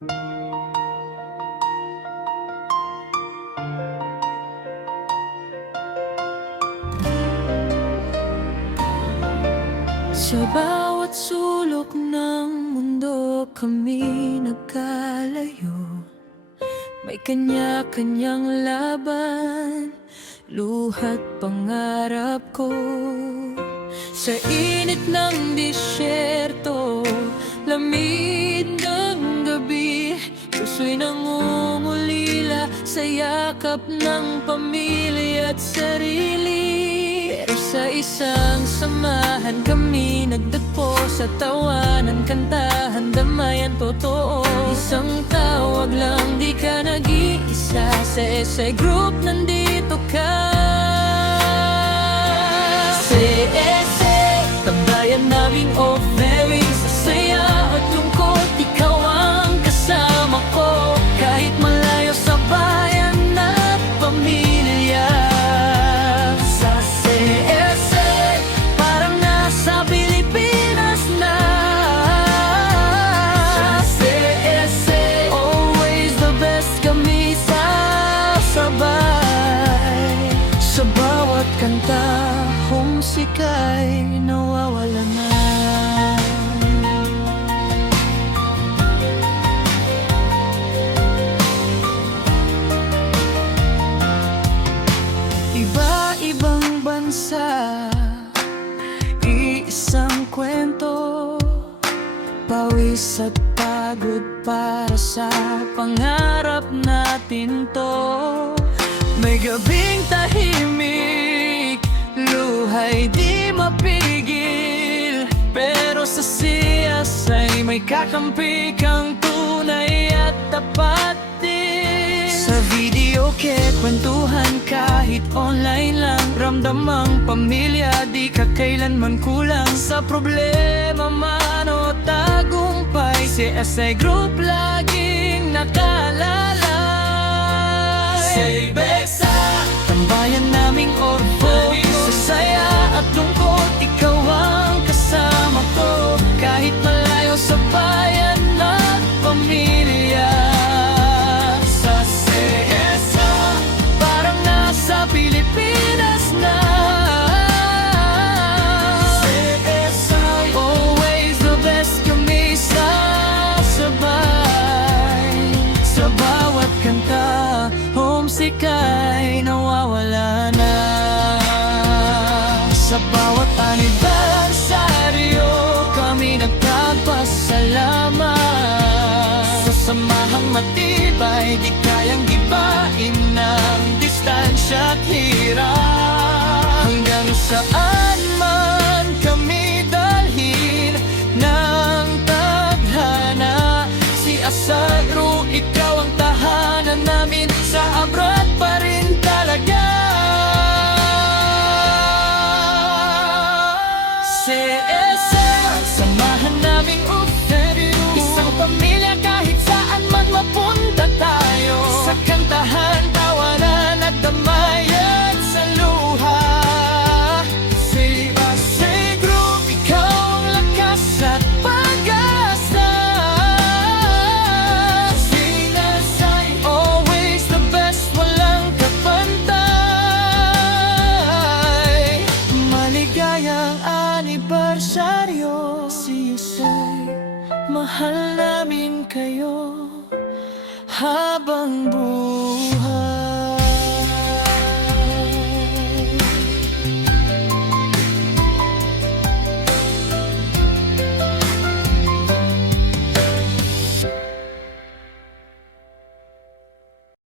Sa bawat sulok ng mundo kami nagkalayo. May kanya-kanyang laban, luha't pangarap ko. Sa init ng disyerto, lamig ng gabi, puso'y nangungulila sa yakap ng pamilya at sarili. Pero sa isang samahan kami nagdagpo, sa tawanan, kantahan, damayan, totoo. Isang tawag lang, di ka nag-iisa. Sa SI Group nandito ka. Sa SI, tambayan naming very sa saya at lungkot, ikaw ang kasama ko. Kahit malayo sa bayan at pamilya. Sa CSA, parang nasa Pilipinas na. Sa CSA, always the best kami sasabay. Sa bawat kanta, homesick ay nawawala na. Iba-ibang bansa, iisang kwento, pawis at pagod para sa pangarap natin to. May gabing tahimik, luhay di mapigil, pero sa siyas ay may kakampi kang tunay at tapat din. Sa video kwentuhan kahit online lang, ramdam ang pamilya, di ka kailanman kulang. Sa problema man o tagumpay, si SI Group laging nakalalay. Say Bexa, tambayan naming orbo, sa saya at lungkot, ikaw ang kasama ko. Kahit malayo sa bayan at pamilya. Sa CSA, parang nasa Pilipinas na. CSA, always the best kami sasabay. Sa bawat kanta, homesick ay nawawala na. Sa bawat anibersaryo, kami nagpapasalamat. Sa samahang matibay, di kayang gibain ng distansya at hirap. Hanggang saan man kami dalhin ng tadhana, si Asaro, ikaw ang tahanan namin. Sa abroad pa rin talaga. CSA, samahan naming uferyo, isang pamilya kahit saan man mapunta tayo. Sa kantahan, tawanan at damayan sa luha. Say Group, ikaw ang lakas at pag-asa. Sinasay, always the best, walang kapantay. Maligayang anibersaryo, CSI, mahal namin kayo habang buhay.